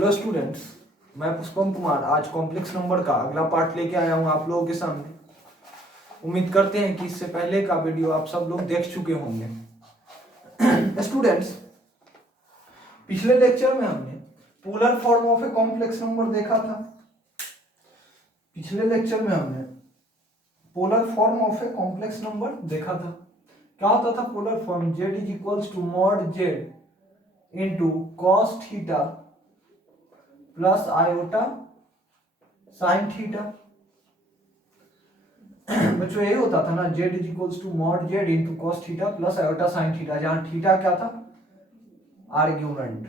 Hello students, मैं पुष्पम कुमार आज complex number का अगला पार्ट लेके आया हूँ आप लोगों के सामने। उम्मीद करते हैं कि इससे पहले का वीडियो आप सब लोग देख चुके होंगे। स्टूडेंट्स, पिछले लेक्चर में हमने polar form of a complex number देखा था। पिछले लेक्चर में हमने polar form of a complex number देखा था। क्या होता था polar form? z is equals to mod z into cos theta plus iota sine theta. बच्चों यही होता था ना, z is equals to mod z into cos theta plus iota sine theta, जहां थीटा क्या था? आर्ग्यूमेंट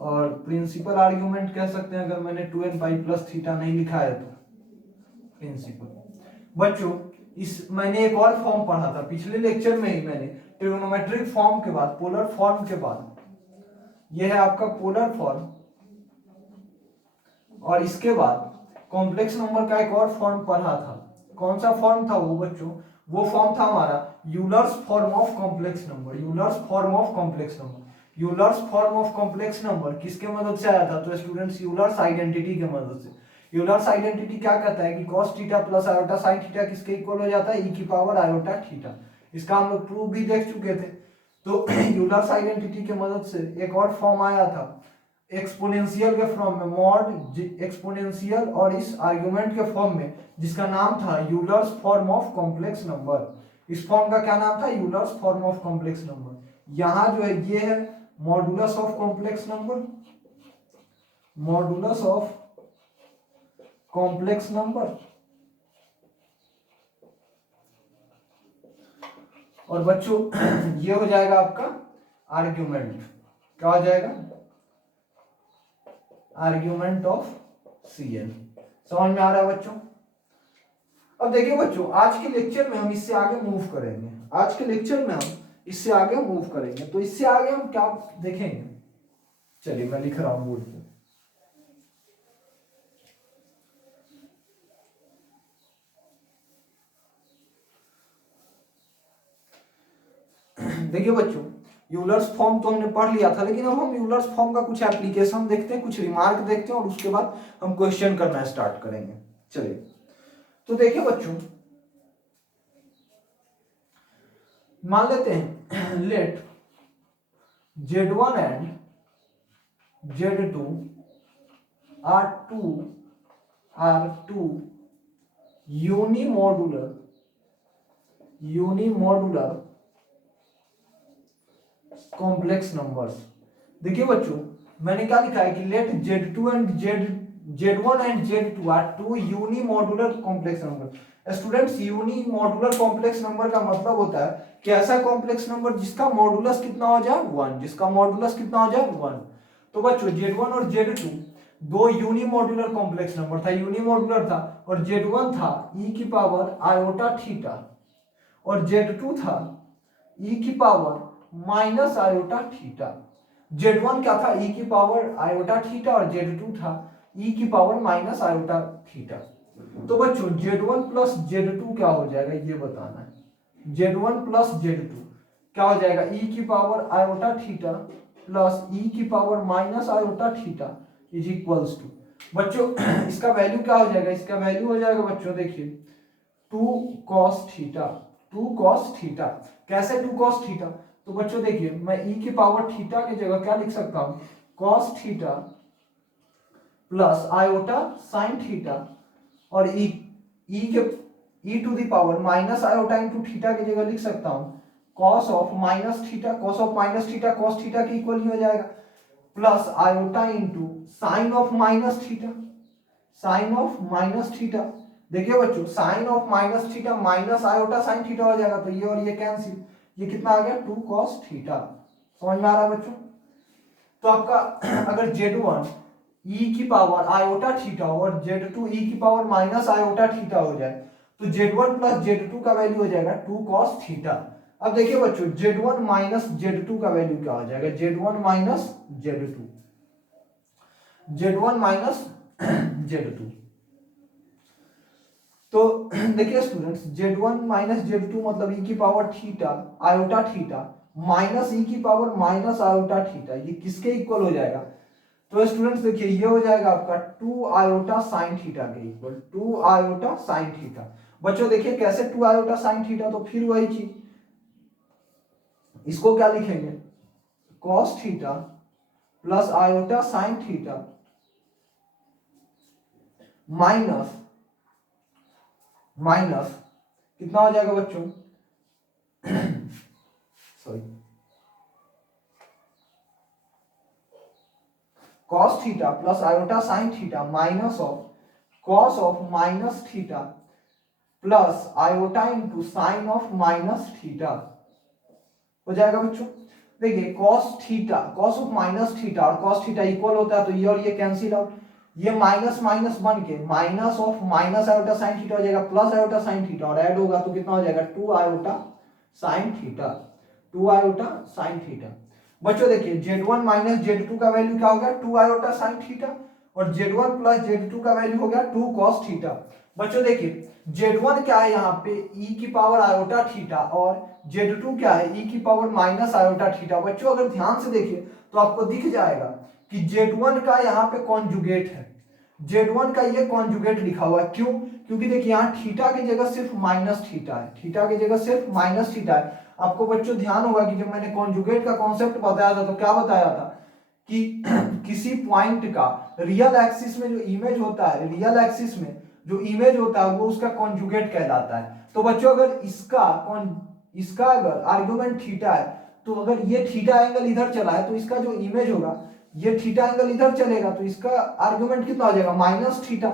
और प्रिंसिपल आर्ग्यूमेंट कह सकते हैं अगर मैंने 2n पाई प्लस थीटा नहीं लिखा है तो प्रिंसिपल। बच्चों मैंने एक और फॉर्म पढ़ा था पिछले लेक्चर में ही। मैंने ट्रिग्नोमेट्रिक फॉर्म के बाद पोलर फॉर्म के बाद यह है आपका पोलर फॉर्म, और इसके बाद कॉम्प्लेक्स नंबर का एक और फॉर्म पढ़ा था। कौन सा फॉर्म था वो बच्चों? वो फॉर्म था हमारा Euler's form of complex number. Euler's form of complex number किसके मदद से आया था? तो स्टूडेंट्स, यूलर्स आइडेंटिटी के मदद से। यूलर्स आइडेंटिटी क्या कहता है कि cos theta plus iota sine theta किसके इक्वल हो जाता है? e की पावर आयोटा थीटा। इसका हम लोग प्रूफ भी देख चुके थे। तो यूलर्स आइडेंटिटी के मदद से एक और फॉर्म आया था एक्सपोनेंशियल के फॉर्म में, मॉड एक्सपोनेंशियल, और इस आर्गुमेंट के फॉर्म में जिसका नाम था Euler's form of complex number. इस फॉर्म का क्या नाम था? Euler's form of complex number. यहां जो है ये है modulus of complex number, modulus of complex number. और बच्चों ये हो जाएगा आपका आर्ग्यूमेंट। क्या हो जाएगा? Argument of Cn। समझ में आ रहा है बच्चों? अब देखिए बच्चों, आज के लेक्चर में हम इससे आगे मूव करेंगे। आज के लेक्चर में हम इससे आगे मूव करेंगे। तो इससे आगे हम क्या देखेंगे? चलिए मैं लिख रहा हूं बोर्ड पे। देखिए बच्चों, यूलर्स फॉर्म तो हमने पढ़ लिया था, लेकिन अब हम यूलर्स फॉर्म का कुछ एप्लीकेशन देखते हैं, कुछ रिमार्क देखते हैं, और उसके बाद हम क्वेश्चन करना स्टार्ट करेंगे। चलिए, तो देखिए बच्चों, मान लेते हैं let Z1 and Z2 are two unimodular complex numbers. देखिए बच्चों, मैंने क्या लिखा है कि let Z1 and Z2 are two unimodular complex number. Students, unimodular complex number का मतलब होता है कि ऐसा कॉम्प्लेक्स नंबर जिसका मॉडुलस कितना हो जाए? 1। जिसका मॉडुलस कितना हो जाए? 1। तो बच्चों Z1 और Z2 दो यूनिमॉड्यूलर कॉम्प्लेक्स नंबर था, यूनिमॉड्यूलर था। और Z1 था e की पावर आयोटा थीटा, और Z2 था e की power minus iota theta. Z1 क्या था? e की पावर आयोटा थीटा, और Z2 था e की पावर माइनस आयोटा थीटा। तो बच्चों Z1 प्लस Z2 क्या हो जाएगा ये बताना है। Z1 प्लस Z2 क्या हो जाएगा? e की power iota theta plus e की power minus iota theta is equals to, बच्चों इसका वैल्यू क्या हो जाएगा? इसका वैल्यू हो जाएगा बच्चों, देखिए 2 cos थीटा। 2 cos थीटा कैसे 2 cos थीटा? तो बच्चों देखिए, मैं e की पावर थीटा की जगह क्या लिख सकता हूं? cos theta plus iota sine theta, और e के e to the power minus iota into theta की जगह लिख सकता हूं cos of minus theta. cos of minus theta cos theta के इक्वल ही हो जाएगा, plus iota into sine of minus theta. Sine of minus theta, देखिए बच्चों, sine of minus theta minus iota sine theta हो जाएगा, तो ये और ये कैंसिल, ये कितना आ गया? 2 cos थीटा। समझ में आ रहा है बच्चों? तो आपका अगर Z1 e की पावर आयोटा थीटा और Z2 e की पावर माइनस आयोटा थीटा हो जाए, तो Z1 प्लस Z2 का वैल्यू हो जाएगा 2 cos थीटा। अब देखिए बच्चों, Z1 माइनस Z2 का वैल्यू क्या हो जाएगा? Z1 minus Z2, Z1 minus Z2। तो देखिए स्टूडेंट्स, Z1 माइनस Z2 मतलब e की power theta iota theta minus e की पावर माइनस आयोटा थीटा, ये किसके इक्वल हो जाएगा? तो स्टूडेंट्स देखिए ये हो जाएगा आपका 2 आयोटा साइन थीटा के इक्वल, 2 आयोटा साइन थीटा। बच्चों देखिए कैसे 2 आयोटा साइन थीटा, तो फिर वही चीज, इसको क्या लिखेंगे? Cos theta plus iota sine theta minus minus कितना हो जाएगा बच्चों? Sorry, cos theta plus iota sine theta minus of cos of minus theta plus iota into sine of minus theta हो जाएगा बच्चों। देखिए cos theta, cos of minus theta और cos theta equal होता है, तो ये और ये कैंसिल आउट, ये माइनस माइनस बन के minus of minus iota sine theta हो जाएगा प्लस आयोटा साइन थीटा, और ऐड होगा तो कितना हो जाएगा? 2 iota sine theta, 2 iota sine theta. बच्चों देखिए Z1 माइनस Z2 का वैल्यू क्या हो गया? 2 आयोटा साइन थीटा, और Z1 प्लस Z2 का वैल्यू हो गया 2 कॉस थीटा। बच्चों देखिए Z1 क्या है यहाँ पे? e की पावर आयोटा थीटा, और Z2 क्या है? e की पावर माइनस आयोटा थीटा। बच्चों अगर ध्यान से देखिए तो आपको दिख जाएगा कि Z1 का यहाँ पे कॉन्जुगेट है, Z1 का ये कॉन्जुगेट लिखा हुआ है। क्यों? क्योंकि देखिए यहाँ थीटा की जगह सिर्फ माइनस थीटा है, थीटा की जगह सिर्फ माइनस थीटा है। आपको बच्चों ध्यान होगा कि जब मैंने कॉन्जुगेट का कॉन्सेप्ट बताया था तो क्या बताया था कि किसी पॉइंट का रियल एक्सिस में जो इमेज होता है, रियल एक्सिस में जो इमेज होता है वो उसका कॉन्जुगेट कहलाता है। तो बच्चों अगर इसका अगर आर्गुमेंट थीटा है, तो अगर ये थीटा एंगल इधर चला है तो इसका जो इमेज होगा ये थीटा एंगल इधर चलेगा, तो इसका आर्गुमेंट कितना हो जाएगा? Minus theta.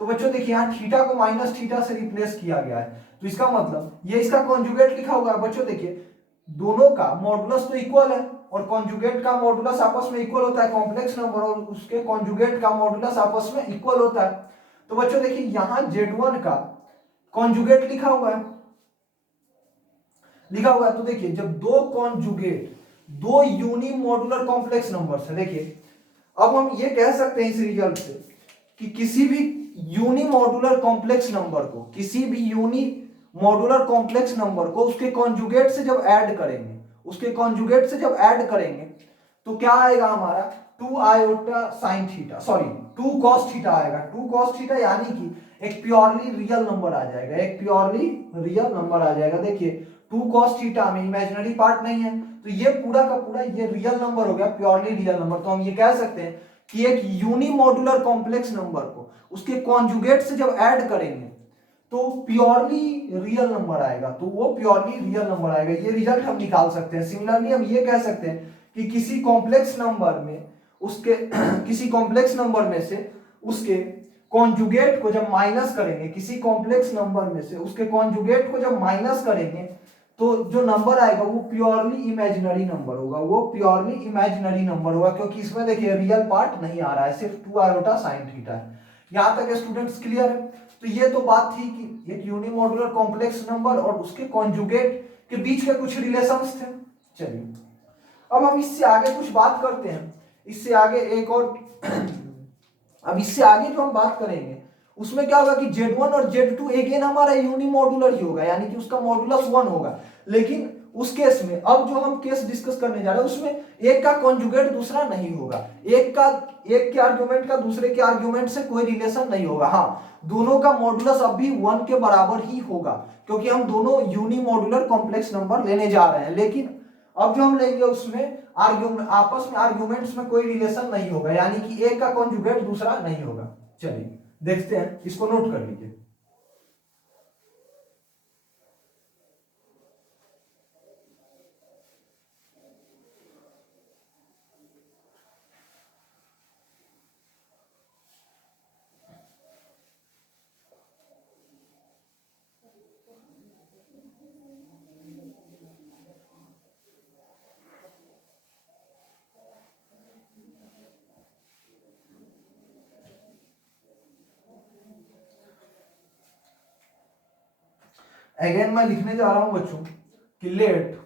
तो बच्चों देखिए यहाँ थीटा को माइनस थीटा से रिप्लेस किया गया है, तो इसका मतलब ये इसका कॉन्जुगेट लिखा होगा। बच्चों देखिए दोनों का मॉडुलस तो इक्वल है, और कॉन्जुगेट का मॉडुलस आपस में इक्वल होता है, कॉम्प्लेक्स नंबर और उसके कॉन्जुगेट का मॉडुलस आपस में इक्वल होता है। तो बच्चों देखिए यहाँ Z1 का कॉन्जुगेट लिखा हुआ है। तो देखिए जब दो कॉन्जुगेट, दो यूनिमॉडुलर कॉम्प्लेक्स नंबर्स है, देखिए अब हम ये कह सकते हैं इस रिजल्ट से कि किसी भी यूनिमॉडुलर कॉम्प्लेक्स नंबर को, किसी भी यूनिमॉडुलर कॉम्प्लेक्स नंबर को उसके कॉन्जुगेट से जब ऐड करेंगे, उसके कॉन्जुगेट से जब ऐड करेंगे तो क्या आएगा हमारा? 2 iota sine theta, sorry 2 cos theta आएगा। 2 कॉस थीटा यानी कि एक प्योरली रियल नंबर आ जाएगा, एक प्योरली रियल नंबर आ जाएगा। देखिए 2 कॉस थीटा में इमेजिनरी पार्ट नहीं है, तो ये पूरा का पूरा ये रियल नंबर हो गया, प्योरली रियल नंबर। तो हम ये कह सकते हैं कि एक यूनिमॉडुलर कॉम्प्लेक्स नंबर को उसके कॉन्जुगेट से जब ऐड करेंगे तो प्योरली रियल नंबर आएगा, तो वो प्योरली रियल नंबर आएगा। ये रिजल्ट हम निकाल सकते हैं। सिमिलरली हम ये कह सकते हैं कि किसी कॉम्प्लेक्स नंबर में उसके किसी कॉम्प्लेक्स नंबर में से उसके कॉन्जुगेट को जब माइनस करेंगे, किसी कॉम्प्लेक्स नंबर में से उसके कॉन्जुगेट को जब माइनस करेंगे तो जो नंबर आएगा वो प्योरली इमेजिनरी नंबर होगा, वो प्योरली इमेजिनरी नंबर होगा, क्योंकि इसमें देखिए रियल पार्ट नहीं आ रहा है, सिर्फ 2 आयोटा साइन थीटा है। यहां तक स्टूडेंट्स क्लियर है? तो ये तो बात थी कि एक यूनिमॉडुलर कॉम्प्लेक्स नंबर और उसके कॉन्जुगेट के बीच के कुछ रिलेशंस थे। चलिए अब हम इससे आगे कुछ बात करते हैं, इससे आगे एक और अब इससे आगे जो हम बात करेंगे उसमें क्या होगा कि Z1 और Z2 अगेन हमारा यूनिमॉडुलर ही होगा, यानी कि उसका मॉडुलस 1 होगा। लेकिन उस केस में अब जो हम केस डिस्कस करने जा रहे हैं उसमें एक का कॉन्जुगेट दूसरा नहीं होगा, एक के आर्गुमेंट का दूसरे के आर्गुमेंट से कोई रिलेशन नहीं होगा। हाँ, दोनों का मॉडुलस अब भी 1 के बराबर ही होगा, क्योंकि हम दोनों यूनिमॉडुलर कॉम्प्लेक्स नंबर लेने जा रहे हैं। लेकिन अब जो हम लेंगे उसमें आर्गुमेंट, आपस में आर्गुमेंट्स में कोई रिलेशन नहीं होगा, यानी कि एक का कॉन्जुगेट दूसरा नहीं होगा। चलिए देखते हैं, इसको नोट कर लीजिए। अगेन मैं लिखने जा रहा हूं बच्चों कि let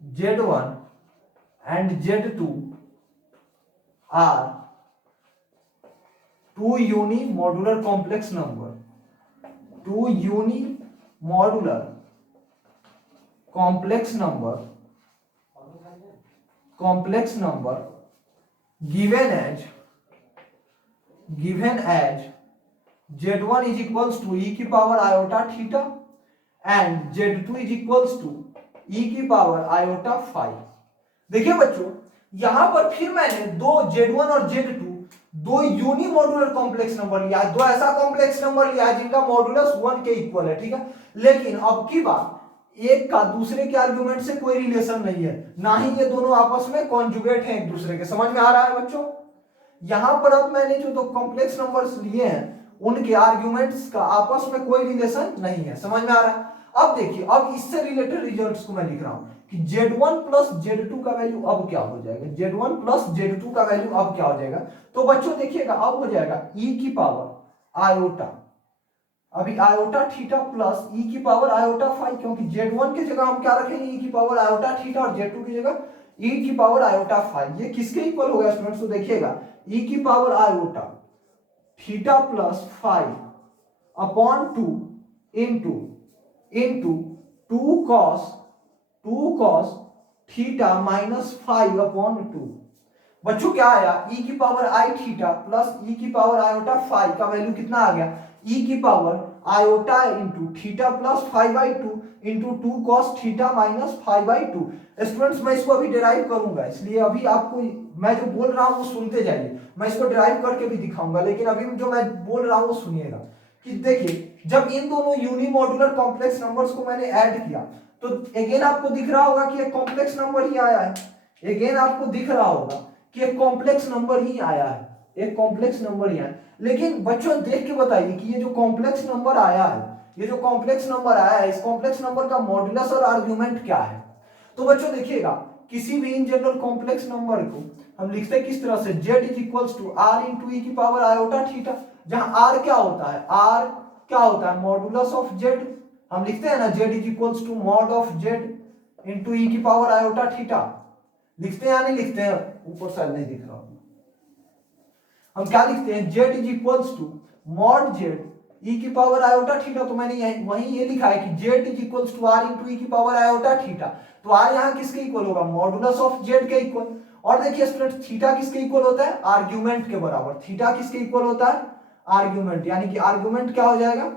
Z1 and Z2 are two unimodular complex number, two unimodular complex number given as z1 is equals to e की power iota theta and z2 is equals to e की पावर आयोटा फाइव। देखिए बच्चों, यहां पर फिर मैंने दो z1 और z2 दो यूनी मॉड्यूलर कॉम्प्लेक्स नंबर लिया, दो ऐसा कॉम्प्लेक्स नंबर लिया जिनका मॉडुलस 1 के इक्वल है, ठीक है। लेकिन अब की बात एक का दूसरे के आर्गुमेंट से कोई रिलेशन नहीं है, ना ही ये दोनों आपस में कॉन्जुगेट हैं एक दूसरे के। समझ में आ रहा है बच्चों? यहां पर अब मैंने जो दो कॉम्प्लेक्स नंबर्स लिए हैं उनके आर्गुमेंट्स का आपस में कोई रिलेशन नहीं है। समझ में आ रहा है? अब देखिए, अब इससे रिलेटेड रिजल्ट्स को मैं लिख रहा हूं कि z1 प्लस z2 का वैल्यू अब क्या हो जाएगा। z1 प्लस z2 का वैल्यू अब क्या हो जाएगा? तो बच्चों देखिएगा, अब हो जाएगा e की पावर आयोटा, अभी आयोटा थीटा प्लस e की पावर आयोटा फाइव, क्योंकि z1 की जगह हम क्या रखेंगे e की पावर आयोटा थीटा और z2 की जगह e की पावर आयोटा फाइव। ये किसके इक्वल होगा स्टूडेंट्स? तो देखिएगा e की power iota theta plus five upon two into two cos theta minus five upon two. बच्चों क्या आया? e की पावर आई थीटा प्लस e की पावर आयोटा फाइव का वैल्यू कितना आ गया? e की power iota into theta plus five by two into two cos theta minus five by two. Students मैं इसको अभी डिराइव करूंगा, इसलिए अभी आपको मैं जो बोल रहा हूं वो सुनते जाइए। मैं इसको डिराइव करके भी दिखाऊंगा, लेकिन अभी जो मैं बोल रहा हूं वो सुनिएगा। कि देखिए, जब इन दोनों यूनिमॉड्यूलर कॉम्प्लेक्स नंबर्स को मैंने ऐड किया तो अगेन आपको दिख रहा होगा कि एक कॉम्प्लेक्स नंबर ही आया है। अगेन आपको दिख रहा होगा कि एक कॉम्प्लेक्स नंबर ही आया है, एक कॉम्प्लेक्स नंबर ही आया है। लेकिन बच्चों देख के बताइए कि ये जो कॉम्प्लेक्स नंबर आया है, ये जो कॉम्प्लेक्स नंबर आया है, इस कॉम्प्लेक्स नंबर का मॉड्यूलस और आर्गुमेंट क्या है? तो बच्चों देखिएगा, किसी भी इन जनरल कॉम्प्लेक्स नंबर को हम लिखते हैं किस तरह से? z is equals to r into e की पावर आयोटा थीटा, जहां r क्या होता है? r क्या होता है? Modulus of z। हम लिखते हैं ना z is equals to mod of z into e की पावर आयोटा थीटा। लिखते हैं या नहीं लिखते हैं? ऊपर साइड नहीं दिख रहा, हम क्या लिखते हैं? z is equals to mod z ई की पावर आयोटा थीटा। तो मैंने वहीं ये लिखा है कि z is equals to r into e की पावर आयोटा थीटा। तो r यहाँ किसके इक्वल होगा? मॉडुलस ऑफ z के इक्वल। और देखिए स्टूडेंट, थीटा किसके इक्वल होता है? आर्ग्यूमेंट के बराबर। थीटा किसके इक्वल होता है? आर्ग्यूमेंट, यानी कि आर्ग्यूमेंट क्या हो जाएगा?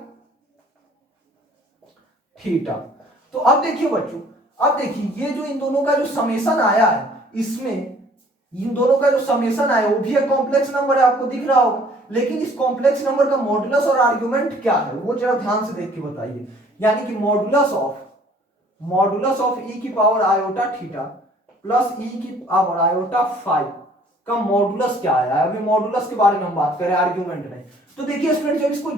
थीटा। तो अब देखिए बच्चों, अब देखिए ये जो इन दोनों का जो समेशन आया है, इसमें इन दोनों का जो समेशन आया वो भी एक कॉम्प्लेक्स नंबर है, आपको दिख रहा होगा। लेकिन इस कॉम्प्लेक्स नंबर का मॉडुलस और आर्गुमेंट क्या है वो जरा ध्यान से देख के बताइए। यानी कि मॉडुलस ऑफ e की power iota theta plus e की पावर आयोटा फाइव का मॉडुलस क्या है? अभी मॉडुलस के बारे में हम बात करें, आर्गुमेंट नहीं। तो देखिए स्टूडेंट, जब इसको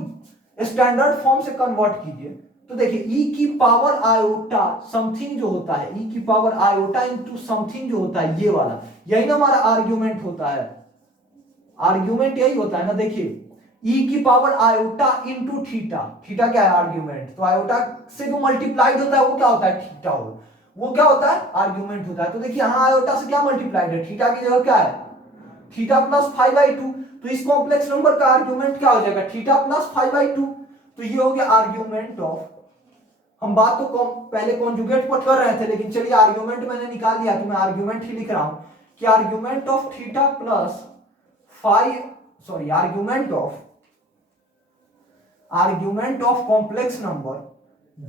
स्टैंडर्ड फॉर्म से कन्वर्ट कीजिए तो देखिए e की पावर आयोटा समथिंग जो होता है, e की पावर आयोटा इंटू समथिंग जो होता है, ये वाला, यही ना हमारा आर्ग्यूमेंट होता है। आर्ग्यूमेंट यही होता है ना। देखिए e की power iota into theta, theta क्या है? आर्ग्यूमेंट। तो आयोटा से जो मल्टीप्लाइड होता है वो क्या होता है? थीटा हो, वो क्या होता है? आर्ग्यूमेंट होता है। तो देखिए यहाँ आयोटा से क्या मल्टीप्लाइड है? थीटा की जगह क्या है? Theta plus five by two. तो इस कॉम्प्लेक्स नंबर का आर्ग्यूमेंट क्या हो जाएगा? Theta plus five by two. तो ये हो गया आर्ग्यूमेंट ऑफ, हम बात तो पहले कॉन्जुगेट पर कर रहे थे, लेकिन चलिए आर्ग्यूमेंट मैंने निकाल दिया तो मैं आर्ग्यूमेंट ही लिख रहा हूं कि argument of theta plus five, sorry argument of complex number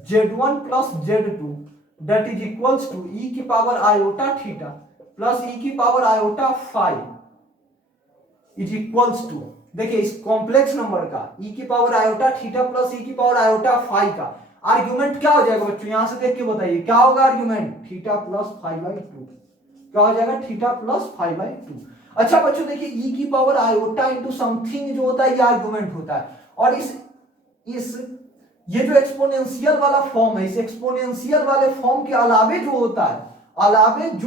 z1 plus z2 that is equals to e की power iota theta plus e की power iota five is equals to, देखिए इस कॉम्प्लेक्स नंबर का e की power iota theta plus e की power iota five का argument क्या हो जाएगा बच्चों? यहां से देख के बताइए क्या होगा argument? Theta plus five by two. क्या हो जाएगा? Theta plus five by two. अच्छा बच्चों देखिए, e की पावर आयोटा इंटू समथिंग जो होता है ये आर्ग्यूमेंट होता है। और इस ये जो एक्सपोनेंशियल वाला फॉर्म है, इस एक्सपोनेंशियल वाले फॉर्म के अलावे जो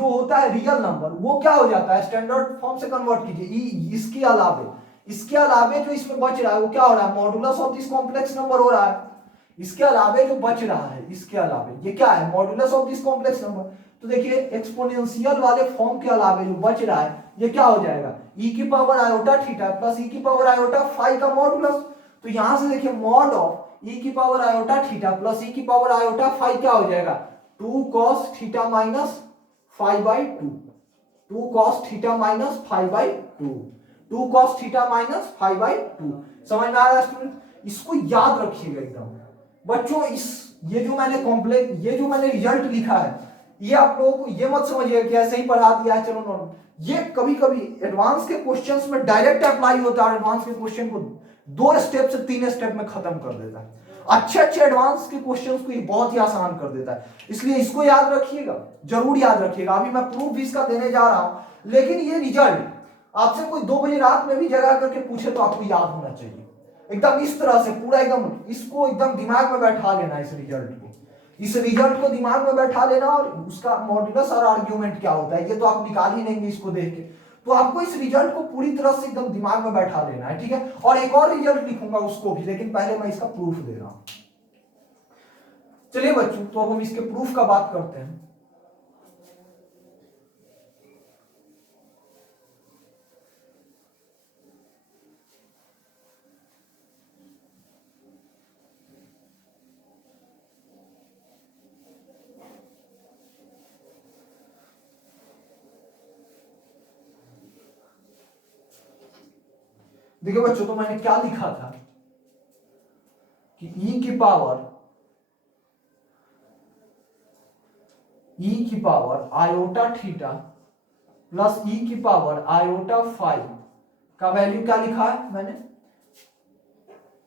होता है रियल नंबर, वो क्या हो जाता है? स्टैंडर्ड फॉर्म से कन्वर्ट कीजिए। इसके अलावे जो इसमें बच रहा है वो क्या हो रहा है? Modulus of this complex number हो रहा है। इसके अलावे जो बच रहा है, इसके अलावे ये क्या है? Modulus of this complex number. तो देखिए एक्सपोनेंशियल वाले फॉर्म के अलावे जो बच रहा है ये क्या हो जाएगा? e की power iota theta plus e की पावर आयोटा फाइव का मॉडुलस। तो यहां से देखिए मॉड ऑफ e की power iota theta plus e की पावर आयोटा फाइव क्या हो जाएगा? 2 cos theta minus 5/2, 2 cos theta minus 5/2, 2 cos theta minus 5/2। समझ में आ रहा है स्टूडेंट? इसको याद रखिएगा एकदम बच्चों। ये जो मैंने रिजल्ट लिखा है, ये आप लोगों को ये मत समझिएगा कि ऐसे ही पढ़ा दिया है चलो नॉर्मल। ये कभी कभी एडवांस के क्वेश्चंस में डायरेक्ट अप्लाई होता है। एडवांस के क्वेश्चन को 2 स्टेप से 3 स्टेप में खत्म कर देता है। अच्छे एडवांस के क्वेश्चंस को ये बहुत ही आसान कर देता है। इसलिए इसको याद रखिएगा, जरूर याद रखिएगा। अभी मैं प्रूफ भी इसका देने जा रहा हूं, लेकिन ये रिजल्ट आपसे कोई 2 बजे रात में भी जगा करके पूछे तो आपको याद होना चाहिए एकदम इस तरह से, पूरा एकदम इसको एकदम दिमाग में बैठा लेना। इस रिजल्ट को दिमाग में बैठा लेना, और उसका मॉड्यूलस और आर्ग्यूमेंट क्या होता है ये तो आप निकाल ही लेंगे इसको देख के। तो आपको इस रिजल्ट को पूरी तरह से एकदम दिमाग में बैठा लेना है, ठीक है। और एक और रिजल्ट लिखूंगा उसको भी, लेकिन पहले मैं इसका प्रूफ दे रहा हूं। चलिए बच्चों, तो अब हम इसके प्रूफ का बात करते हैं। देखिए बच्चों, तो मैंने क्या लिखा था कि e की power iota theta plus e की पावर आयोटा फाइव का वैल्यू क्या लिखा है मैंने?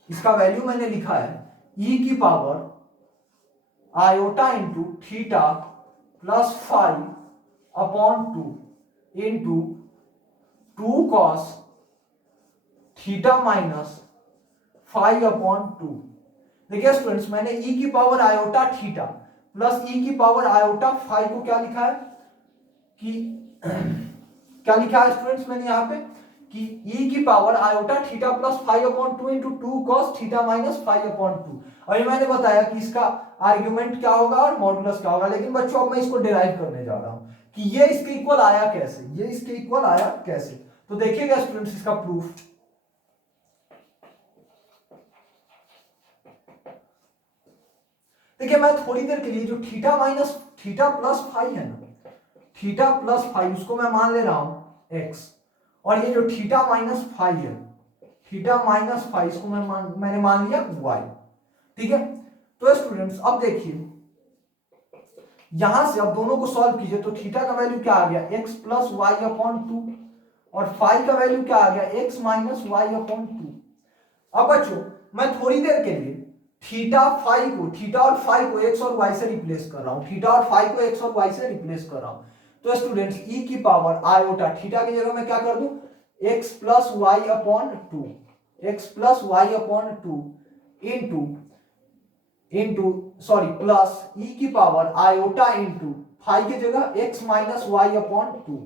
इसका वैल्यू मैंने लिखा है e की power iota into theta plus 5/2 into 2 cos theta minus 5/2। देखिए स्टूडेंट्स, मैंने e की power iota theta plus e की पावर आयोटा 5 को क्या लिखा है कि क्या लिखा है स्टूडेंट्स मैंने यहाँ पे कि e की power iota theta plus 5/2 into 2 cos theta minus 5/2। और ये मैंने बताया कि इसका आर्ग्यूमेंट क्या होगा और मॉडुलस क्या होगा। लेकिन बच्चों, अब मैं इसको डिराइव करने जा रहा हूं कि ये इसके इक्वल आया कैसे, ये इसके इक्वल आया कैसे। तो देखिएगा स्टूडेंट्स इसका प्रूफ। देखिए, मैं थोड़ी देर के लिए जो थीटा माइनस थीटा प्लस 5 है ना, थीटा प्लस 5 उसको मैं मान ले रहा हूं x, और ये जो थीटा माइनस 5 है, थीटा माइनस 5 इसको मैंने मान लिया y, ठीक है। तो स्टूडेंट्स अब देखिए, यहां से अब दोनों को सॉल्व कीजिए तो थीटा का वैल्यू क्या आ गया x प्लस वाई अपॉन 2, और 5 का वैल्यू क्या आ गया x माइनस वाई अपॉन 2। अब बच्चों, मैं थोड़ी देर के लिए थीटा और 5 को x और y से रिप्लेस कर रहा हूं, थीटा और 5 को x और y से रिप्लेस कर रहा हूं। तो स्टूडेंट्स e की पावर आयोटा थीटा की जगह मैं क्या कर दूं x plus y upon 2, x plus y upon 2 into plus e की पावर आयोटा इंटू 5 की जगह x माइनस वाई अपॉन 2।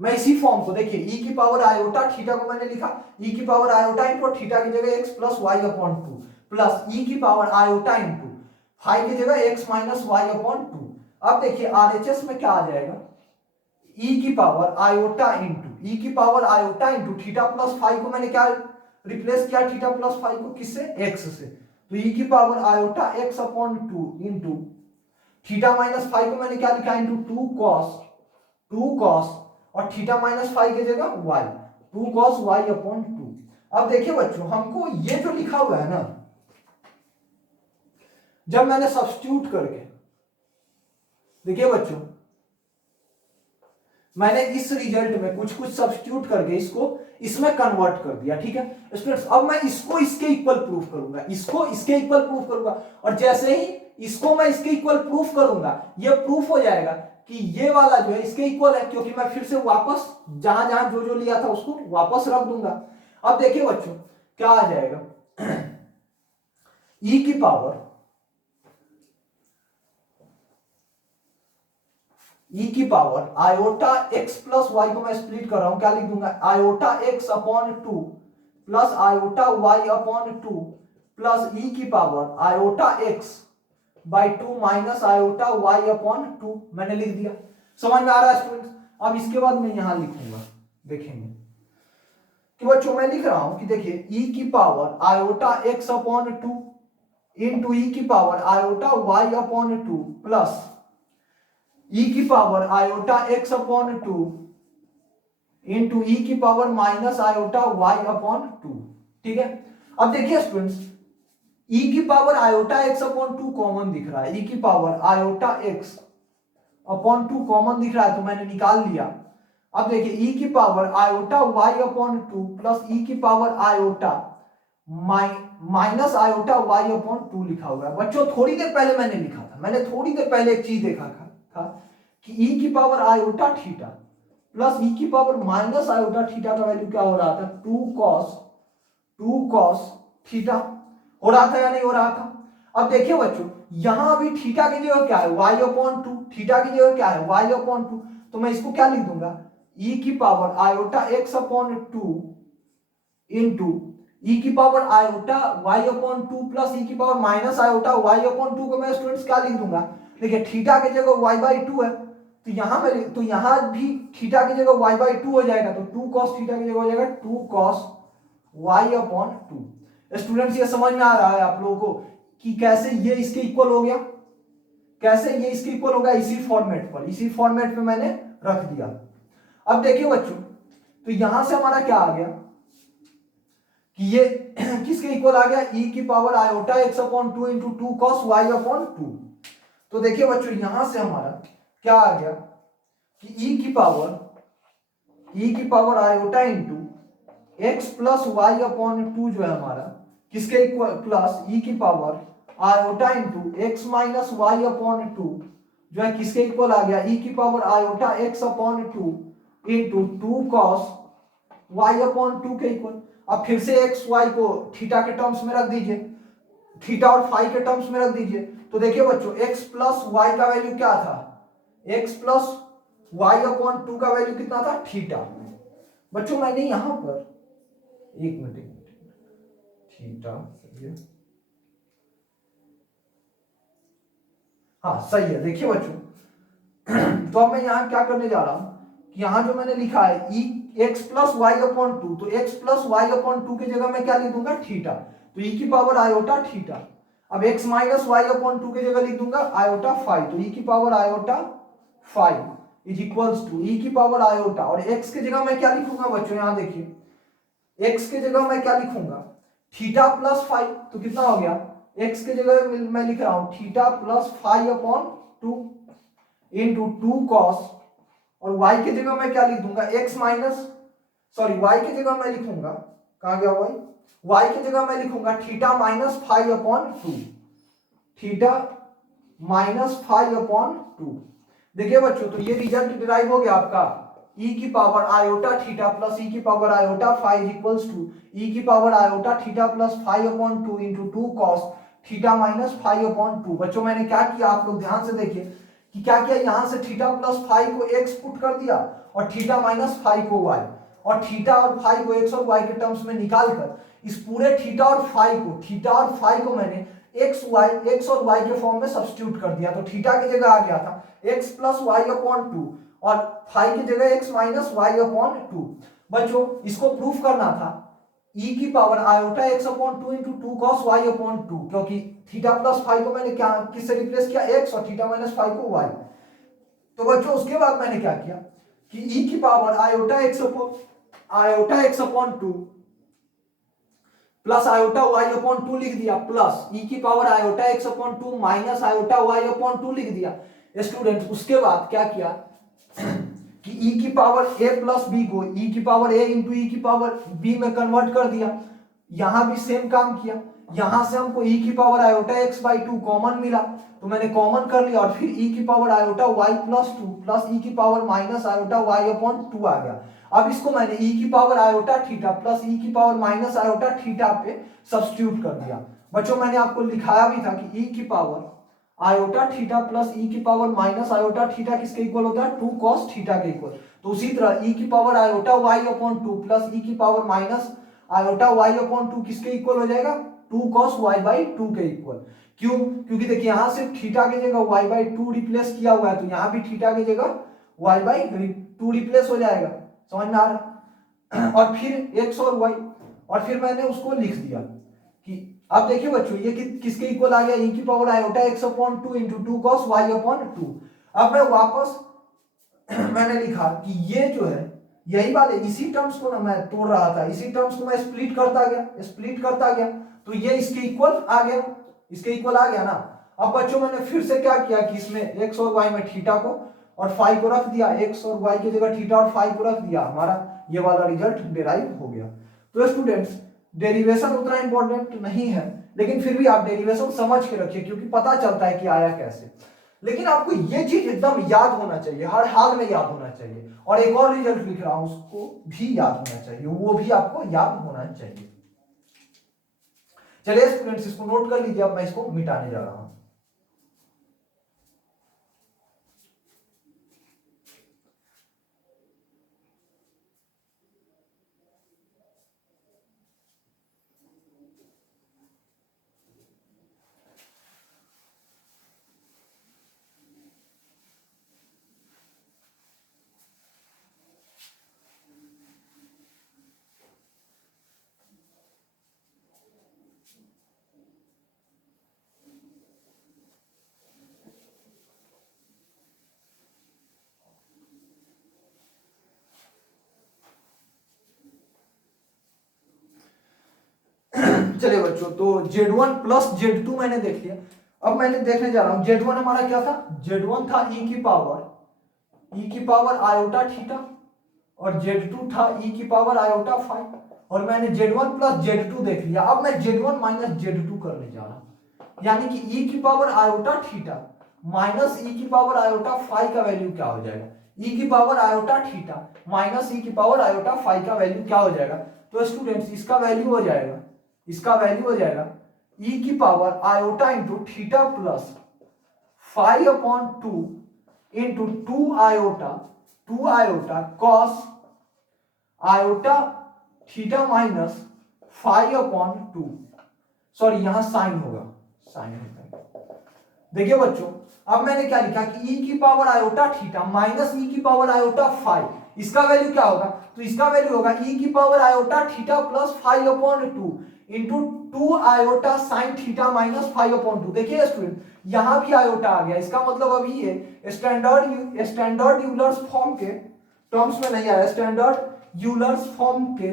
मैं इसी फॉर्म को देखिए, e की पावर आयोटा थीटा को मैंने लिखा e की पावर आयोटा इंटू थीटा की जगह x plus y upon 2 plus e की पावर आयोटा इंटू 5 की जगह x माइनस वाई अपॉन 2। अब देखिए RHS में क्या आ जाएगा, e की power iota into theta plus 5 को मैंने क्या रिप्लेस किया, थीटा प्लस 5 को किससे, x से। तो e की power iota x upon 2 into theta minus 5 को मैंने क्या लिखा, इंटू 2 cos और थीटा माइनस 5 की जगह y, 2 cos y अपॉन 2। अब देखिए बच्चों, हमको ये जो लिखा हुआ है ना, जब मैंने सब्स्टिट्यूट करके, देखिए बच्चों, मैंने इस रिजल्ट में कुछ सब्स्टिट्यूट करके इसको इसमें कन्वर्ट कर दिया, ठीक है स्टूडेंट्स। अब मैं इसको इसके इक्वल प्रूफ करूंगा, इसको इसके इक्वल प्रूफ करूंगा, और जैसे ही इसको मैं इसके इक्वल प्रूफ करूंगा, ये प्रूफ हो जाएगा कि ये वाला जो है इसके इक्वल है, क्योंकि मैं फिर से वापस जहां जहां जो लिया था उसको वापस रख दूंगा। अब देखिए बच्चों क्या आ जाएगा, e की power iota x plus y को मैं स्प्लिट कर रहा हूं, क्या लिख दूंगा, iota x upon 2 plus iota y upon 2 plus e की power iota x by 2 minus iota y upon 2 मैंने लिख दिया। समझ में आ रहा है स्टूडेंट्स? अब इसके बाद मैं यहां लिखूंगा, देखेंगे कि बच्चों मैं लिख रहा हूं कि देखिए e की power iota x upon 2 into e की power iota y upon 2 plus e की power iota x upon two into e की power minus iota y upon two. ठीक है, अब देखिए स्टूडेंट्स, ई की power iota x upon two common दिख रहा है, ई की power iota x upon two common दिख रहा है तो मैंने निकाल लिया। अब देखिए ई की power iota y upon two plus e की power iota minus iota y upon two लिखा हुआ है। बच्चों थोड़ी देर पहले मैंने लिखा था, मैंने थोड़ी देर पहले एक चीज देखा था कि ई की power iota theta plus e की पावर माइनस आयोटा थीटा का वैल्यू क्या हो रहा था, टू कॉस थीटा हो रहा था या नहीं हो रहा था। अब देखिए बच्चों, यहां अभी थीटा की जगह क्या है, वाई अपॉन टू, थीटा की जगह क्या है, वाई अपॉन टू, तो मैं इसको क्या लिख दूंगा, ई की power iota x upon two into e की power iota y upon two plus e की power minus iota y upon two को मैं स्टूडेंट्स क्या लिख दूंगा, देखिए थीटा की जगह वाई बाई टू है तो यहां भी थीटा की जगह वाई बाई टू हो जाएगा, तो टू कॉस थीटा की जगह हो जाएगा two cos y upon two. Students ये समझ में आ रहा है आप लोगों को कि कैसे ये इसके इक्वल हो गया, कैसे ये इसके इक्वल होगा, इसी फॉर्मेट पे मैंने रख दिया। अब देखिए बच्चों, तो यहां से हमारा क्या आ गया कि ये किसके इक्वल आ गया, ई की power iota x upon two into two cos y upon two. तो देखिए बच्चों, यहां से हमारा क्या आ गया कि ई की power iota into x plus y upon two जो है हमारा किसके इक्वल, प्लस ई की power iota into x minus y upon two जो है किसके इक्वल आ गया, ई की power iota x upon two into two cos y upon two के इक्वल। अब फिर से एक्स वाई को थीटा के टर्म्स में रख दीजिए, थीटा और फाई के टर्म्स में रख दीजिए। तो देखिए बच्चों, एक्स प्लस वाई का वैल्यू क्या था, x plus y upon two का वैल्यू कितना था, थीटा। बच्चों मैंने यहां पर एक मिनट थीटा, हाँ सही है। देखिए बच्चों तो अब मैं यहां क्या करने जा रहा हूं कि यहां जो मैंने लिखा है e x plus y upon two, तो x plus y upon two की जगह मैं क्या लिख दूंगा, थीटा, तो ई की पावर आयोटा थीटा। अब x minus y upon two की जगह लिख दूंगा आयोटा फाइव, तो ई की power iota five is equals to e की पावर आयोटा, और एक्स की जगह मैं क्या लिखूंगा बच्चों, यहां देखिए एक्स की जगह मैं क्या लिखूंगा, थीटा प्लस फाइव, तो कितना हो गया, एक्स की जगह मैं लिख रहा हूं theta plus five upon two into two cos, और y की जगह मैं क्या लिख दूंगा, x माइनस y की जगह मैं लिखूंगा, कहां गया y की जगह मैं लिखूंगा theta minus five upon to, theta minus five upon to. देखिए बच्चों, तो ये रिजल्ट डिराइव हो गया आपका, e की power iota theta plus e की power iota five equals to e की power iota theta plus five upon two into two cos theta minus five upon two. बच्चों मैंने क्या किया, आप लोग ध्यान से देखिए कि क्या किया, यहां से थीटा प्लस फाइव को x पुट कर दिया और थीटा माइनस फाइव को y, और थीटा और फाइव को x और y के टर्म्स में निकालकर इस पूरे थीटा और फाइव को मैंने एक्स और y के फॉर्म में सब्स्टिट्यूट कर दिया। तो थीटा की जगह आ गया था x plus y upon two और फाइव की जगह x minus y upon two. बच्चों इसको प्रूफ करना था e की power iota x upon two into two cos y upon two, क्योंकि थीटा प्लस फाइव को मैंने क्या किससे रिप्लेस किया, x, और थीटा माइनस फाइव को y। तो बच्चों उसके बाद मैंने क्या किया कि e की power iota x upon two plus iota y upon to लिख दिया, प्लस e की power iota x upon to minus iota y upon to लिख दिया। स्टूडेंट उसके बाद क्या किया कि e की पावर a प्लस बी को e की पावर a इंटू e की पावर b में कन्वर्ट कर दिया। यहां भी सेम काम किया, यहां से हमको e की power iota x by two common मिला तो मैंने कॉमन कर लिया, और फिर e की power iota y plus two plus e की power minus iota y upon two आ गया। अब इसको मैंने e की power iota theta plus e की पावर माइनस आयोटा थीटा पे सब्स्टिट्यूट कर दिया। बच्चों मैंने आपको लिखाया भी था कि e की power iota theta plus e की पावर माइनस आयोटा थीटा किसके इक्वल होता है, टू कॉस थीटा के इक्वल। तो उसी तरह e की power iota y upon two plus e की power minus iota y upon two किसके इक्वल हो जाएगा, two cos y by two के इक्वल। क्यों, क्योंकि देखिए यहां से थीटा की जगह y बाई टू रिप्लेस किया हुआ है, तो यहां भी थीटा की जगह y बाई टू रिप्लेस हो जाएगा, समझ में आ रहा। और फिर x और y, और फिर मैंने उसको लिख दिया कि अब देखिए बच्चों ये किसके इक्वल आ गया, e की power iota x upon two into two cos y upon to. अब मैं वापस मैंने लिखा कि ये जो है यही वाले इसी टर्म्स को ना मैं तोड़ रहा था, इसी टर्म्स को मैं स्प्लिट करता गया तो ये इसके इक्वल आ गया, इसके इक्वल आ गया ना। अब बच्चों मैंने फिर से क्या किया कि इसमें एक्स और वाई में थीटा को और फाई को रख दिया, एक्स और वाई की जगह थीटा और फाई को रख दिया, हमारा ये वाला रिजल्ट डेराइव हो गया। तो स्टूडेंट्स डेरिवेशन उतना इंपॉर्टेंट नहीं है, लेकिन फिर भी आप डेरिवेशन समझ के रखिए क्योंकि पता चलता है कि आया कैसे। लेकिन आपको ये चीज एकदम याद होना चाहिए, हर हाल में याद होना चाहिए। और एक और रिजल्ट लिख रहा हूं उसको भी याद होना चाहिए, वो भी आपको याद होना चाहिए। चलिए स्टूडेंट्स इसको नोट कर लीजिए, अब मैं इसको मिटाने जा रहा हूं। चलिए बच्चों, तो Z1 प्लस Z2 मैंने देख लिया। अब मैंने देखने जा रहा हूं Z1 हमारा क्या था, Z1 था e की पावर आयोटा थीटा और Z2 था e की पावर आयोटा फाई। और मैंने Z1 प्लस Z2 देख लिया। अब मैं Z1 माइनस Z2 करने जा रहा हूं, यानी कि e की power iota theta minus e की पावर आयोटा फाई का वैल्यू क्या हो जाएगा, e की power iota theta minus e की पावर आयोटा फाई का वैल्यू क्या हो जाएगा। तो स्टूडेंट्स इसका वैल्यू हो जाएगा, e की power iota into theta plus phi upon 2 into 2 iota cos iota theta minus phi upon 2, sorry यहां साइन होगा, देखिए बच्चों अब मैंने क्या लिखा कि e की power iota theta minus e की पावर आयोटा फाई, इसका वैल्यू क्या होगा, तो इसका वैल्यू होगा e की power iota theta plus phi upon 2 into 2 iota sine theta minus phi upon 2। देखिए स्टूडेंट यहां भी आयोटा आ गया, इसका मतलब अभी ये स्टैंडर्ड यूलर्स फॉर्म के टर्म्स में नहीं आया, स्टैंडर्ड यूलर्स फॉर्म के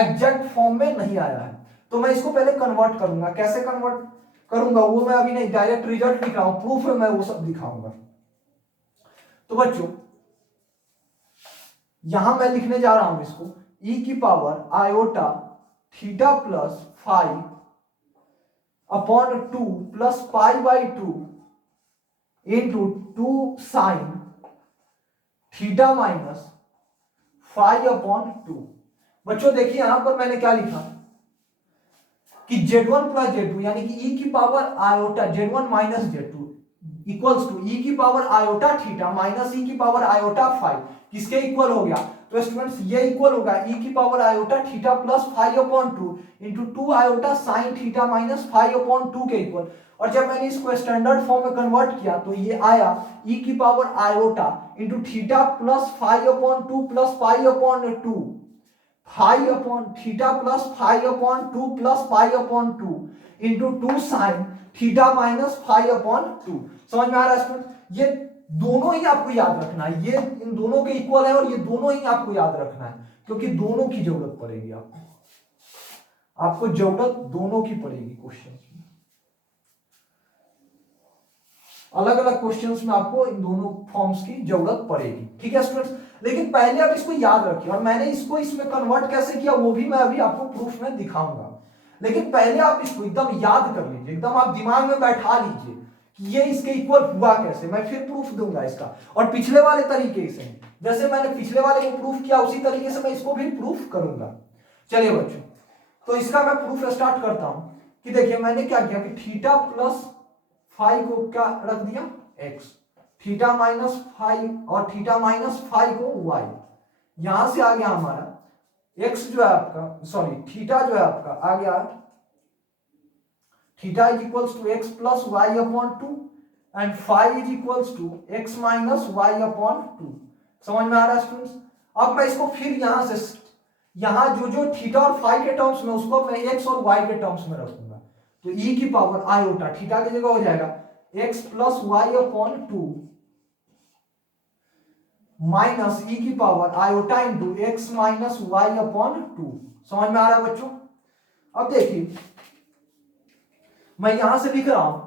एग्जैक्ट फॉर्म में नहीं आया है। तो मैं इसको पहले कन्वर्ट करूंगा, कैसे कन्वर्ट करूंगा वो मैं अभी नहीं, डायरेक्ट रिजल्ट लिख रहा हूं, प्रूफ में मैं वो सब दिखाऊंगा। तो बच्चों यहां मैं लिखने जा रहा हूं इसको e की power iota theta plus phi upon 2 plus pi by 2 into 2 sine theta minus phi upon 2। बच्चों देखिए यहां पर मैंने क्या लिखा कि Z1 प्लस Z2 यानी कि e की power iota Z1 minus Z2 equals to e की power iota theta minus e की पावर आयोटा फाई, किसके इक्वल हो गया, तो स्टूडेंट्स ये इक्वल होगा e की power iota theta plus phi upon 2 into 2 iota sine theta minus phi upon 2 के इक्वल। और जब मैंने इसको स्टैंडर्ड फॉर्म में कन्वर्ट किया तो ये आया e की power iota into theta plus phi upon 2 plus phi upon 2 phi upon theta plus phi upon 2 plus phi upon 2 into 2 sine theta minus phi upon 2। समझ में आ रहा है स्टूडेंट, ये दोनों ही आपको याद रखना है, ये इन दोनों के इक्वल है और ये दोनों ही आपको याद रखना है क्योंकि दोनों की जरूरत पड़ेगी, आपको जरूरत दोनों की पड़ेगी। क्वेश्चन अलग अलग क्वेश्चंस में आपको इन दोनों फॉर्म्स की जरूरत पड़ेगी, ठीक है स्टूडेंट्स। लेकिन पहले आप इसको याद रखिए और मैंने इसको इसमें कन्वर्ट कैसे किया वो भी मैं अभी आपको प्रूफ में दिखाऊंगा। लेकिन पहले आप इसको एकदम याद कर लीजिए, एकदम आप दिमाग में बैठा लीजिए कि ये इसके इक्वल हुआ कैसे, मैं फिर प्रूफ दूंगा इसका। और पिछले वाले तरीके से जैसे मैंने पिछले वाले को प्रूफ किया उसी तरीके से मैं इसको भी प्रूफ करूंगा। चलिए बच्चों तो इसका मैं प्रूफ स्टार्ट करता हूं कि देखिए मैंने क्या किया कि थीटा प्लस फाई को क्या रख दिया x, थीटा माइनस फाई और थीटा माइनस फाई को y, यहां से आ गया हमारा x जो है आपका, सॉरी थीटा जो है आपका आ गया theta is equals to x plus y upon 2 and phi is equals to x minus y upon 2। समझ में आ रहा है स्टूडेंट्स। अब मैं इसको फिर यहां से यहां जो थीटा और फाई के टर्म्स में उसको मैं x और y के टर्म्स में रखूंगा, तो e की पावर आयोटा थीटा की जगह हो जाएगा x plus y upon 2 minus e की power iota into x minus y upon 2। समझ में आ रहा है बच्चों? अब देखिए मैं यहां से लिख रहा हूं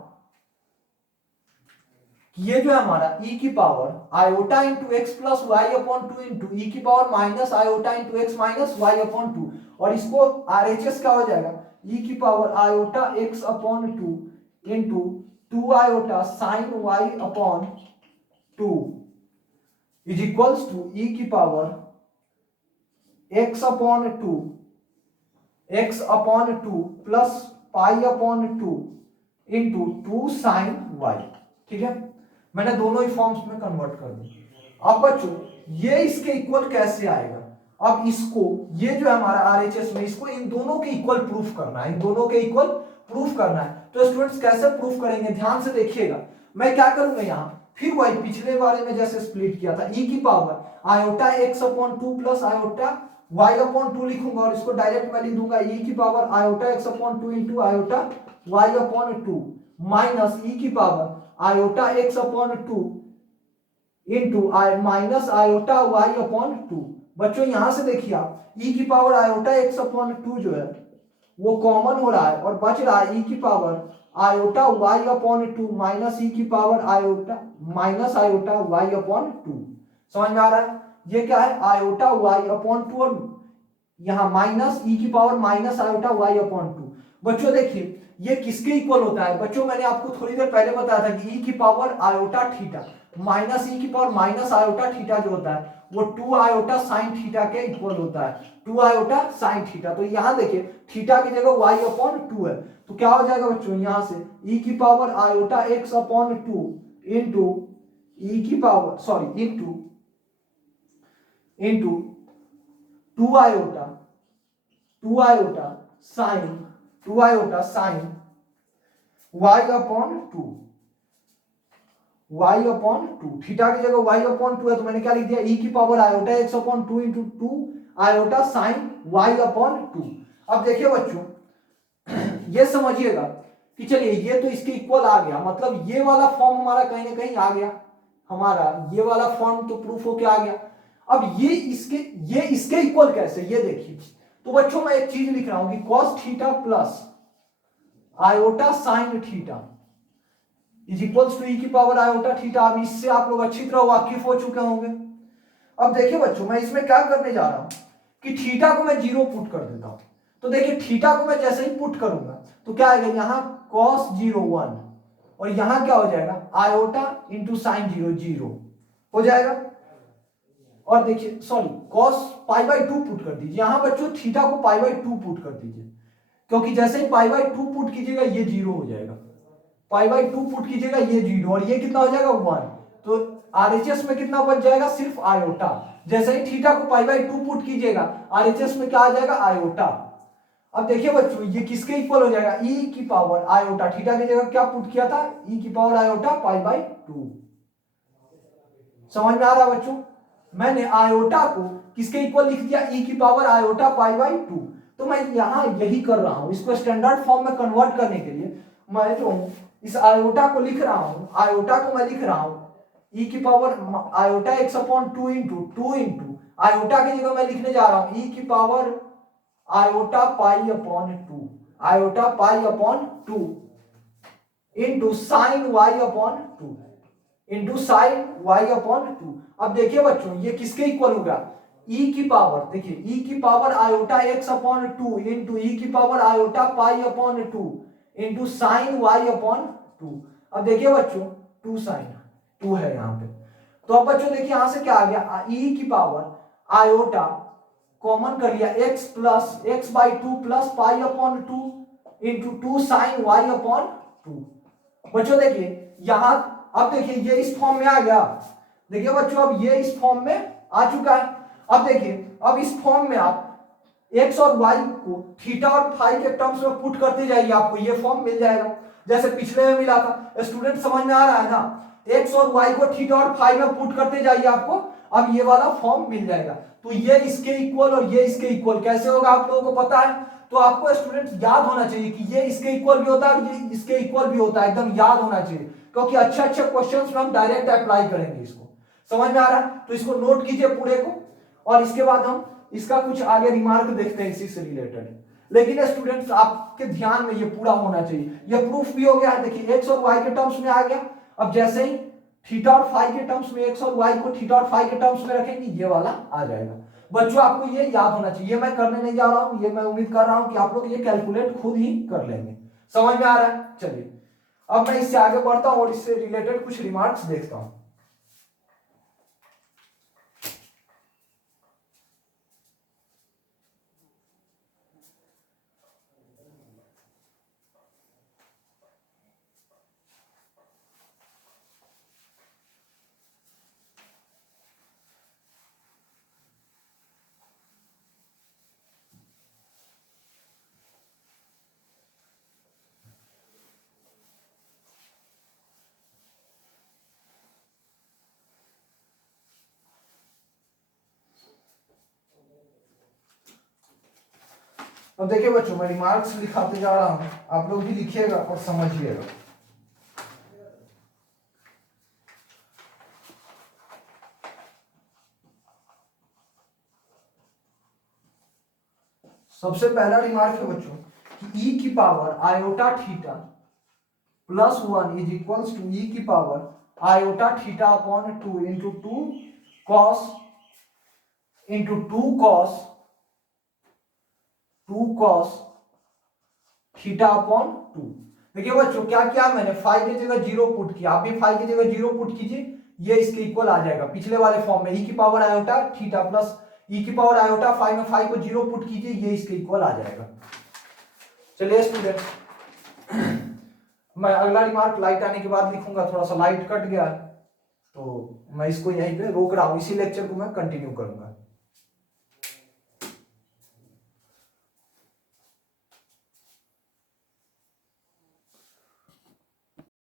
कि ये जो है हमारा e की power iota into x plus y upon 2 into e की power minus iota into x minus y upon 2, और इसको आरएचएस क्या हो जाएगा, e की power iota x upon 2 into 2 iota sine y upon 2 is equals to e की power x upon 2 x upon 2 plus pi upon 2 into 2 sine y. ठीक है, मैंने दोनों ही फॉर्म्स में कन्वर्ट कर दिया। अब बच्चों ये इसके इक्वल कैसे आएगा, अब इसको ये जो है हमारा आरएचएस में इसको इन दोनों के इक्वल प्रूफ करना है, इन दोनों के इक्वल प्रूफ करना है। तो स्टूडेंट्स कैसे प्रूफ करेंगे, ध्यान से देखिएगा। मैं क्या करूंगा यहाँ फिर वही पिछले बारे में जैसे स्प्लिट किया था, ई की power iota x upon 2 plus iota y upon 2 लिखूंगा, और इसको डायरेक्ट मैं लिख दूंगा ई की power iota x upon 2 into iota y upon 2 minus e की power iota x upon 2 into minus iota y upon 2। बच्चों यहां से देखिए आप ई की पावर आयोटा एक्स अपॉन 2 जो है वो कॉमन हो रहा है और बच रहा है ई की power iota y upon 2 minus e की power iota minus iota y upon 2। समझ में आ रहा है? ये क्या है, आयोटा वाई अपॉन 2 और यहां माइनस ई की power minus iota y upon 2। बच्चों देखिए ये किसके इक्वल होता है, बच्चों मैंने आपको थोड़ी देर पहले बताया था कि ई की power iota theta minus e की पावर माइनस आयोटा थीटा जो होता है वो 2 आयोटा साइन थीटा के इक्वल होता है, 2 आयोटा साइन थीटा। तो यहां देखिए थीटा की जगह वाई अपॉन 2 है, तो क्या हो जाएगा बच्चों यहां से ई की power iota x upon 2 into e की power sorry into 2 iota sine y upon 2 theta की जगह y अपॉन 2 है तो मैंने क्या लिख दिया e की power iota x upon 2 into 2 iota sine y upon 2। अब देखिए बच्चों ये समझिएगा कि चलिए ये तो इसके इक्वल आ गया, मतलब ये वाला फॉर्म हमारा कहीं ना कहीं आ गया, हमारा ये वाला फॉर्म तो प्रूफ होके आ गया। अब ये इसके इक्वल कैसे, ये देखिए। तो बच्चों मैं एक चीज लिख रहा हूं कि cos theta plus iota sine theta is equals to e की पावर आयोटा थीटा। अब इससे आप लोग अच्छी तरह वाकिफ हो चुके होंगे। अब देखिए बच्चों मैं इसमें क्या करने जा रहा हूं कि थीटा को मैं 0 पुट कर देता हूं। तो देखिए थीटा को मैं जैसे ही पुट करूंगा तो क्या आएगा, यहां cos 0 1 और यहां क्या हो जाएगा आयोटा इंटू साइन 0 0 हो जाएगा। और देखिए sorry cos pi by 2 put कर दीजिए, यहां बच्चों थीटा को पाई बाई 2 पुट कर दीजिए, क्योंकि जैसे ही पाई बाई 2 पुट कीजिएगा ये 0 हो जाएगा, पाई बाई 2 पुट कीजिएगा ये 0 और ये कितना हो जाएगा 1। तो आरएचएस में कितना बच जाएगा, सिर्फ आयोटा। जैसे ही थीटा को पाई बाई 2 पुट कीजिएगा आरएचएस में क्या आ जाएगा आयोटा। अब देखिए बच्चों ये किसके इक्वल हो जाएगा, ई की पावर आयोटा, थीटा की जगह क्या पुट किया था ई की पावर आयोटा पाई बाई 2। समझ में आ रहा है बच्चों, मैंने आयोटा को किसके इक्वल लिख दिया ई की पावर आयोटा पाई बाई 2। तो मैं यहां यही कर रहा हूं, इसको स्टैंडर्ड फॉर्म में कन्वर्ट करने के लिए मैं जो हूं इस आयोटा को लिख रहा हूं, आयोटा को मैं लिख रहा हूं ई की power iota x upon 2 into iota की जगह मैं लिखने जा रहा हूं ई की power iota pi upon 2 iota pi upon 2 into sine y upon 2 into sine y upon 2। अब देखिए बच्चों ये किसके इक्वल होगा, ई की पावर, देखिए ई की power iota x upon 2 into e की power iota pi upon 2 into sine y upon 2। अब देखिए बच्चों 2 साइन 2 है यहाँ पे, तो अब बच्चों देखिए यहां से क्या आ गया ई की पावर आयोटा कॉमन कर लिया x plus x by 2 plus pi upon 2 into 2 sine y upon 2। बच्चों देखिए यहां अब देखिए ये इस फॉर्म में आ गया, देखिए बच्चों अब ये इस फॉर्म में आ चुका है। अब देखिए अब इस फॉर्म में आप x और y को थीटा और फाई के टर्म्स में पुट करते जाइए, आपको ये फॉर्म मिल जाएगा जैसे पिछले में मिला था। स्टूडेंट समझ में आ रहा है ना, x और y को थीटा और फाई में पुट करते जाइए, आपको अब ये वाला फॉर्म मिल जाएगा। तो ये इसके इक्वल और ये इसके इक्वल कैसे होगा आप लोगों को पता है, तो आपको स्टूडेंट्स याद होना चाहिए कि ये इसके इक्वल भी होता है और ये इसके इक्वल भी होता है, एकदम याद होना चाहिए, क्योंकि अच्छे क्वेश्चंस में हम डायरेक्ट अप्लाई करेंगे इसको। समझ में आ रहा है? तो इसको नोट कीजिए पूरे को, और इसके बाद हम इसका कुछ आगे रिमार्क देखते हैं इसी से रिलेटेड। लेकिन स्टूडेंट्स आपके ध्यान में ये पूरा होना चाहिए। ये प्रूफ भी हो गया है, देखिए एक्स और वाई के टर्म्स में आ गया। अब जैसे ही थीटा और फाई के टर्म्स में एक्स और वाई को थीटा और फाई के टर्म्स में रखेंगे, ये वाला आ जाएगा। बच्चों आपको ये याद होना चाहिए, मैं करने नहीं जा रहा हूं, ये मैं उम्मीद कर रहा हूं कि आप लोग ये कैलकुलेट खुद ही कर लेंगे। समझ में आ रहा है? चलिए अब मैं इससे आगे बढ़ता हूं और इससे रिलेटेड कुछ रिमार्क्स देखता हूं। अब देखिए बच्चों, मैं रिमार्क्स लिखाते जा रहा हूं, आप लोग भी लिखिएगा और समझिएगा। सबसे पहला रिमार्क है बच्चों कि e की power iota theta plus 1 is equals to e की power iota theta upon 2 into 2 cos into 2 cos theta upon 2। देखिए बच्चों क्या किया मैंने, फाई की जगह 0 पुट किया, आप भी फाई की जगह 0 पुट कीजिए, ये इसके इक्वल आ जाएगा पिछले वाले फॉर्म में। e की power iota theta plus e की पावर आयोटा फाई में फाई को 0 पुट कीजिए, ये इसके इक्वल आ जाएगा। चलिए स्टूडेंट, मैं अगला रिमार्क लाइट आने के बाद लिखूंगा, थोड़ा सा लाइट कट गया तो मैं इसको यहीं पे रोक रहा हूं, इसी लेक्चर को मैं कंटिन्यू करूंगा।